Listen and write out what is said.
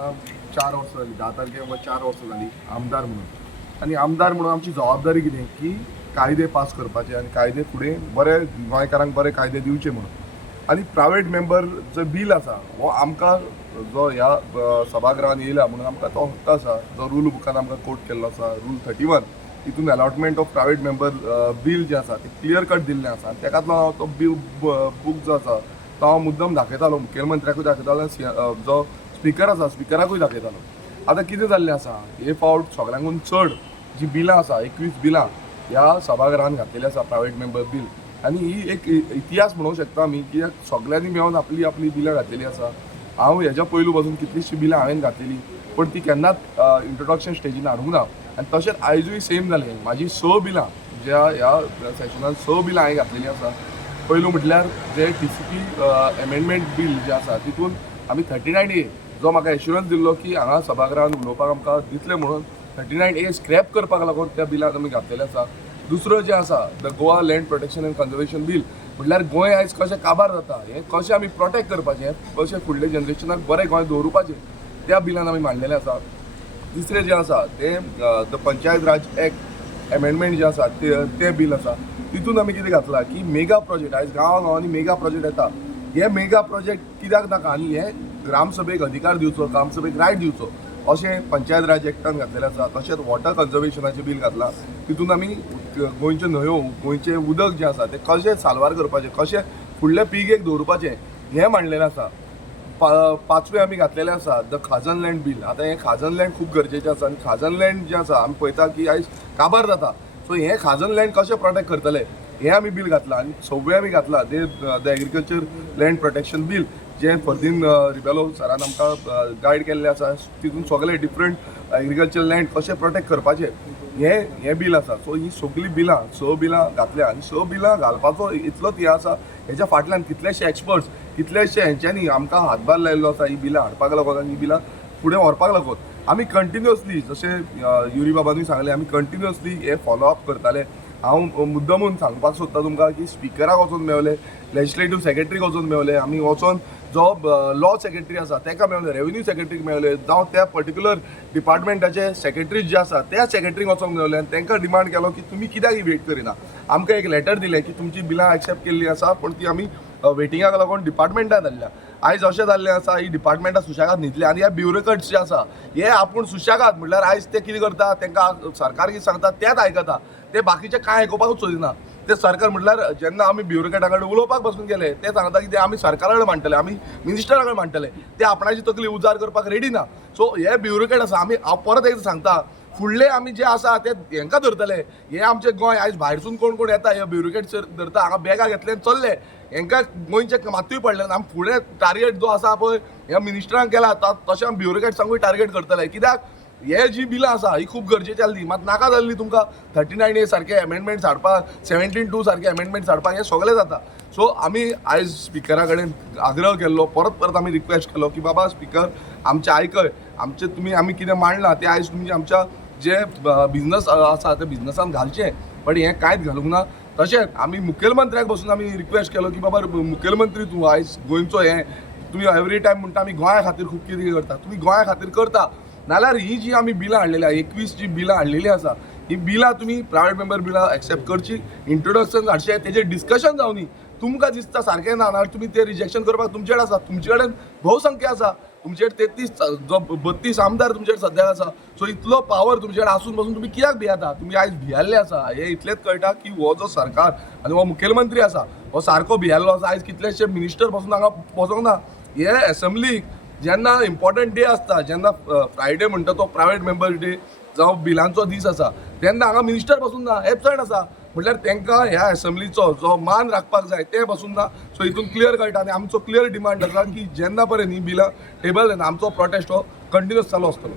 4 वर्सां जाली 10 तारखेक म्हाका 4 वर्सां जाली आमदार म्हणून आनी आमदार म्हणून आमची जबाबदारी कितें की कायदे पास करपाचे आनी कायदे फुडें बरे गोंयकारांक बरे कायदे दिवचे म्हणून आनी प्रायवेट मेंबर जो बील आसा हो आमकां जो ह्या सभागृहान येयला म्हणून आमकां तो हक्क आसा जो रूल बुकान आमकां कोट केल्लो आसा रूल 31 तितून allotment of private member bill जे आसा ते क्लियर कट दिल्लें आसा तेकातलो हांव तो बील बूक जो आसा तो हांव मुद्दम दाखयतालो मुखेलमंत्र्याकूय दाखयतालो जो स्पिकर आसा स्पिकराकूय दाखयतालो. आतां कितें जाल्लें आसा हे फावट सगळ्यांकून चड जी बिलां आसा 21 बिलां ह्या सभागृहान घातलेली आसा प्रायवेट मेंबर बील आनी ही एक इतिहास म्हणूंक शकता आमी कित्याक सगळ्यांनी मेळून आपली आपली बिलां घातलेली आसा. हांव हेज्या पयलू पासून कितलीशीं बिलां हांवें घातलेली पण ती केन्नाच इंट्रोडक्शन स्टेजीन हाडूंक ना आनी तशेंच आयजूय सेम जालें. म्हाजी 6 बिलां ज्या ह्या सेशनान 6 बिलां हांवें घातलेलीं आसा. पयलू म्हटल्यार जे TCP एमेंडमेंट बील जे आसा तितून आमी 39A जो म्हाका एश्युरन्स दिल्लो की हांगा सभागृहान उलोवपाक आमकां दितले म्हणून 39A स्क्रॅप करपाक लागून त्या बिलाक आमी घातलेले आसा. दुसरो जे आसा the Goa land protection end conservation bill म्हटल्यार गोंय आयज कशें काबार जाता हें कशें आमी प्रोटेक्ट करपाचें कशें फुडल्या जनरेशनाक बरें गोंय दवरुपाचें त्या बिलान आमी मांडलेलें आसा. तिसरें जें आसा तें the panchayat Raj act amendment जें आसा तें बील आसा. तितून आमी कितें घातलां की मेगा प्रोजेक्ट आयज गांवांनी मेगा प्रोजेक्ट येता हे मेगा प्रोजेक्ट कित्याक नाका आनी हे ग्रामसभेक अधिकार दिवचो ग्रामसभेक रायट दिवचो अशें पंचायत राज एक्टान घातलेलें आसा. तशेंच वॉटर कन्जर्वेशनाचें बील घातलां तितून आमी गोंयच्यो न्हंयो गोंयचें उदक जें आसा तें कशें साल्वार करपाचें कशें फुडल्या पिळगेक दवरुपाचें हें मांडलेलें आसा. पांचवें आमी घातलेलें आसा द खाजन लँड बील. आतां हें खाजन लँड खूब गरजेचें आसा आनी खाजन लँड जें आसा आमी पळयता की आयज काबार जाता सो हें खाजन लँड कशें प्रोटेक्ट करतले हें आमी बील घातलां. आनी 6वें आमी घातलां the agriculture land protection bill जें फर्दीन रिबेलो सरान आमकां गायड केल्लें आसा. तितून सगळे डिफरंट एग्रीकल्चर लँड कशें प्रोटेक्ट करपाचें हें बील आसा. सो ही सगळीं बिलां 6 बिलां घातल्या आनी 6 बिलां घालपाचो इतलोच हें आसा हेच्या फाटल्यान कितलेशे एक्सपर्ट्स कितलेशे हेंच्यांनी आमकां हातभार लायिल्लो आसा ही बिलां हाडपाक लागून आनी ही बिलां फुडें व्हरपाक लागून. आमी कंटिन्युअसली जशें युरी बाबांनी सांगलें आमी कंटिन्युअसली हे फॉलोअप करताले. हांव मुद्दमून सांगपाक सोदता तुमकां की स्पिकराक वचून मेळ्ळे लेजिस्लेटिव्ह सेक्रेटरीक वचून मेळ्ळे आमी वचून जो लॉ सेक्रेटरी आसा ताका मेळ्ळे रेव्हेन्यू सेक्रेटरीक मेळ्ळे जावं त्या पर्टिक्युलर डिपार्टमेंटाचे सेक्रेटरीज जे आसा त्या सेक्रेटरीक वचोंक मेळ्ळे आनी तांकां डिमांड केलो की तुमी कित्याक ही वेट करिना. आमकां एक लेटर दिलें की तुमची बिलां एक्सेप्ट केल्ली आसा पण ती आमी वेटिंगाक लागून डिपार्टमेंटान धाडल्या. आयज अशें जाल्लें आसा ही डिपार्टमेंटां सुशेगाद न्हिदले आनी ह्या ब्युरोक्रेट्स जे आसा हे आपूण सुशेगाद म्हटल्यार आयज ते कितें करता तांकां सरकार कितें सांगता तेंच आयकता ते बाकीचे कांय आयकुपाकूच सोदिना. ते सरकार म्हटल्यार जेन्ना आमी ब्युरोक्रेटा कडेन उलोवपाक बसून गेले ते सांगता की ते आमी सरकारा कडेन मांडटले आमी मिनिस्टरा कडेन मांडटले ते आपणाची तकली उजार करपाक रेडी ना. सो हे ब्युरोक्रेट आसा आमी हांव परत एकदां सांगता फुडले आमी जे आसा ते हेंकां धरतले. हे आमचें गोंय आयज भायरसून कोण कोण येता हे ब्युरोक्रेट्स धरता हांगा बॅगां घेतले आनी चल्ले हेंकां गोंयचे मात्तूय पडले आमी फुडें टार्गेट जो आसा पळय ह्या मिनिस्टरांक केला तशें आमी ब्युरोक्रेट्सांकूय टार्गेट करतले. कित्याक हे जी बिलां आसा ही खूब गरजेची आसली मात नाका जाल्ली तुमकां 39A सारके एमेंडमेंट्स हाडपाक 17(2) सारके एमेंडमेंट्स हाडपाक हे सगळें जाता. सो आमी आयज स्पिकरा कडेन आग्रह केल्लो परत आमी रिक्वेस्ट केलो की बाबा स्पिकर आमचें आयकय आमचें तुमी आमी कितें मांडलां तें आयज तुमचें आमच्या जे बिझनस आसा ते बिझनसान घालचें पण हें कांयच घालूंक ना. तशेंच आमी मुखेलमंत्र्याक बसून आमी रिक्वेस्ट केलो की बाबा मुखेलमंत्री तूं आयज गोंयचो हें तुमी एवरी टायम म्हणटा आमी गोंया खातीर खूब कितें करता तुमी गोंया खातीर करता नाल्यार ही जी आमी बिलां हाडलेली आसा 21 जी बिलां हाडलेली आसा ही बिलां तुमी प्रायवेट मेंबर बिलां एक्सेप्ट करची इंट्रोडक्शन हाडचें तेजेर डिस्कशन जावनी. तुमकां दिसता सारकें ना नाल्यार तुमी तें रिजेक्शन करपाक तुमचे कडेन आसा तुमचे कडेन भोवसंख्या आसा तुमचे 33 जो 32 आमदार तुमचे सद्याक आसा. सो इतलो पावर तुमचे कडेन आसून पासून तुमी कित्याक भियाता तुमी आयज भियाल्ले आसा हें इतलेंच कळटा की हो जो सरकार आनी हो मुखेलमंत्री आसा हो सारको भियाल्लो आसा. आयज कितलेशे मिनिस्टर पासून हांगा वचोंक ना. हे एसेंब्लीक जेन्ना इम्पॉर्टंट डे आसता जेन्ना फ्रायडे म्हणटा तो प्रायवेट मेंबर डे जावं बिलांचो दीस आसा तेन्ना हांगा मिनिस्टर बसून ना एबसंट आसा म्हटल्यार तांकां ह्या एसेंब्लीचो जो मान राखपाक जाय तें बसून ना. सो हितून क्लियर कळटा आनी आमचो क्लियर डिमांड आसा की जेन्ना पर्यंत ही बिलां टेबल जायना आमचो प्रोटेस्ट हो कंटिन्यूअस चालू आसतलो.